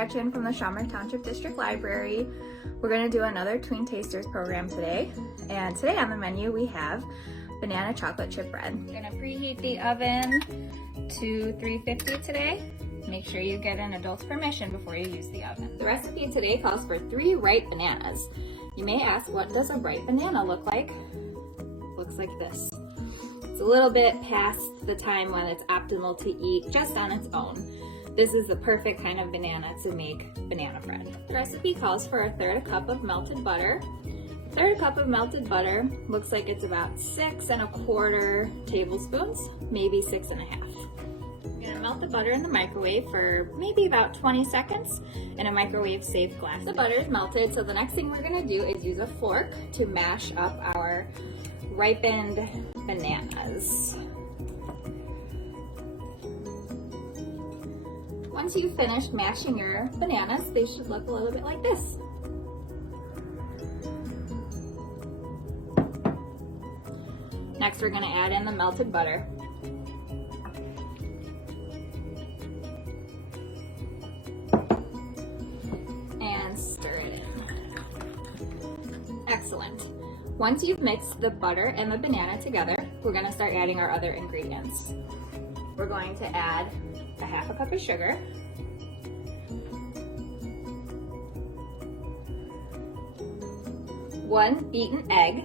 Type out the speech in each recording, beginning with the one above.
Gretchen from the Schaumburg Township District Library. We're going to do another Tween Tasters program today. And today on the menu we have banana chocolate chip bread. We're going to preheat the oven to 350 today. Make sure you get an adult's permission before you use the oven. The recipe today calls for 3 ripe bananas. You may ask, what does a ripe banana look like? Looks like this. It's a little bit past the time when it's optimal to eat just on its own. This is the perfect kind of banana to make banana bread. The recipe calls for 1/3 cup of melted butter. 1/3 cup of melted butter looks like it's about 6 1/4 tablespoons, maybe 6 1/2. You're gonna melt the butter in the microwave for maybe about 20 seconds in a microwave safe glass. The butter is melted, so the next thing we're gonna do is use a fork to mash up our ripened bananas. Once you've finished mashing your bananas, they should look a little bit like this. Next, we're going to add in the melted butter. And stir it in. Excellent. Once you've mixed the butter and the banana together, we're going to start adding our other ingredients. We're going to add 1/2 cup of sugar, 1 beaten egg,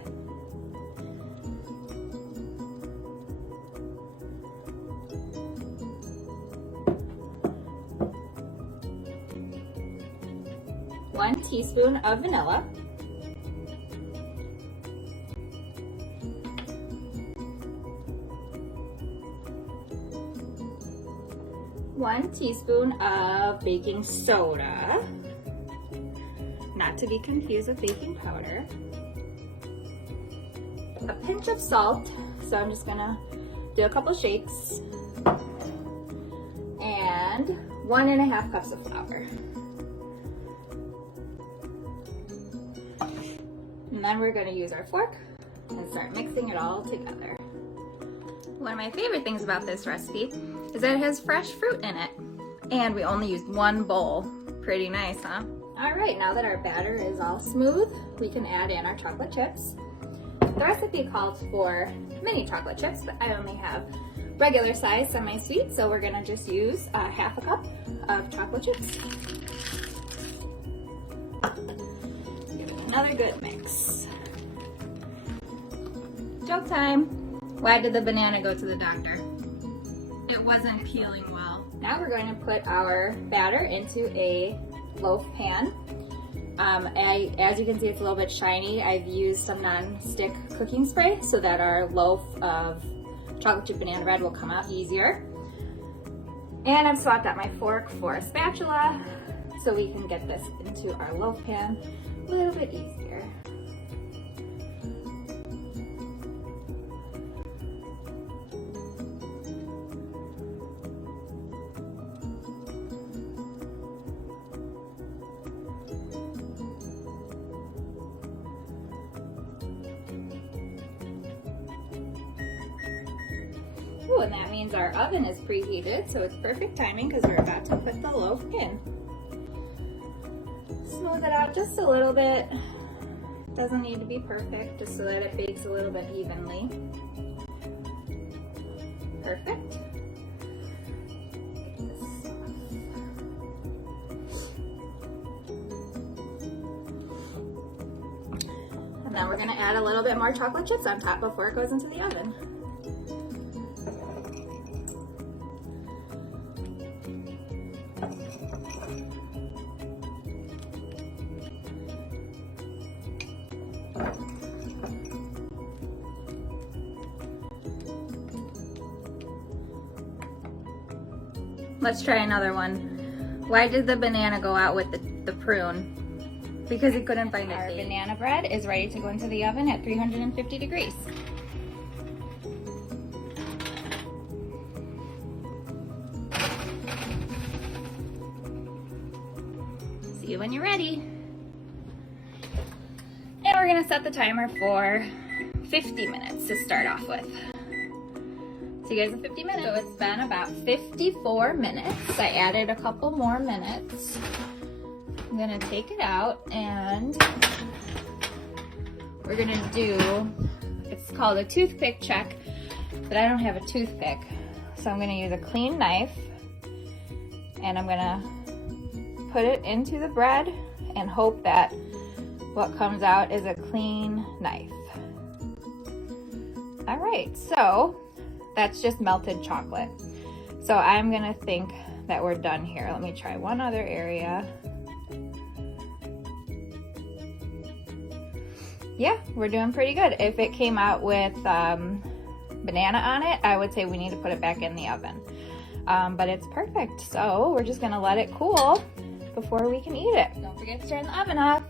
1 teaspoon of vanilla, 1 teaspoon of baking soda, not to be confused with baking powder, a pinch of salt, so I'm just gonna do a couple shakes, and 1 1/2 cups of flour. And then we're gonna use our fork and start mixing it all together. One of my favorite things about this recipe is that it has fresh fruit in it. And we only used 1 bowl. Pretty nice, huh? All right, now that our batter is all smooth, we can add in our chocolate chips. The recipe calls for mini chocolate chips, but I only have regular size semi-sweet, so we're gonna just use 1/2 cup of chocolate chips. Give it another good mix. Joke time. Why did the banana go to the doctor? It wasn't peeling well. Now we're going to put our batter into a loaf pan. As you can see, it's a little bit shiny. I've used some non-stick cooking spray so that our loaf of chocolate chip banana bread will come out easier. And I've swapped out my fork for a spatula so we can get this into our loaf pan a little bit easier. Ooh, and that means our oven is preheated, so it's perfect timing because we're about to put the loaf in. Smooth it out just a little bit. Doesn't need to be perfect, just so that it bakes a little bit evenly. Perfect. And then we're going to add a little bit more chocolate chips on top before it goes into the oven. Let's try another one. Why did the banana go out with the prune? Because he couldn't find it. Our banana bread is ready to go into the oven at 350 degrees. See you when you're ready. And we're gonna set the timer for 50 minutes to start off with. So you guys have 50 minutes. So it's been about 54 minutes. I added a couple more minutes. I'm gonna take it out and we're gonna do, it's called a toothpick check, but I don't have a toothpick. So I'm gonna use a clean knife and I'm gonna put it into the bread and hope that what comes out is a clean knife. All right, so that's just melted chocolate. So I'm gonna think that we're done here. Let me try one other area. Yeah, we're doing pretty good. If it came out with banana on it, I would say we need to put it back in the oven. But it's perfect. So we're just gonna let it cool before we can eat it. Don't forget to turn the oven off.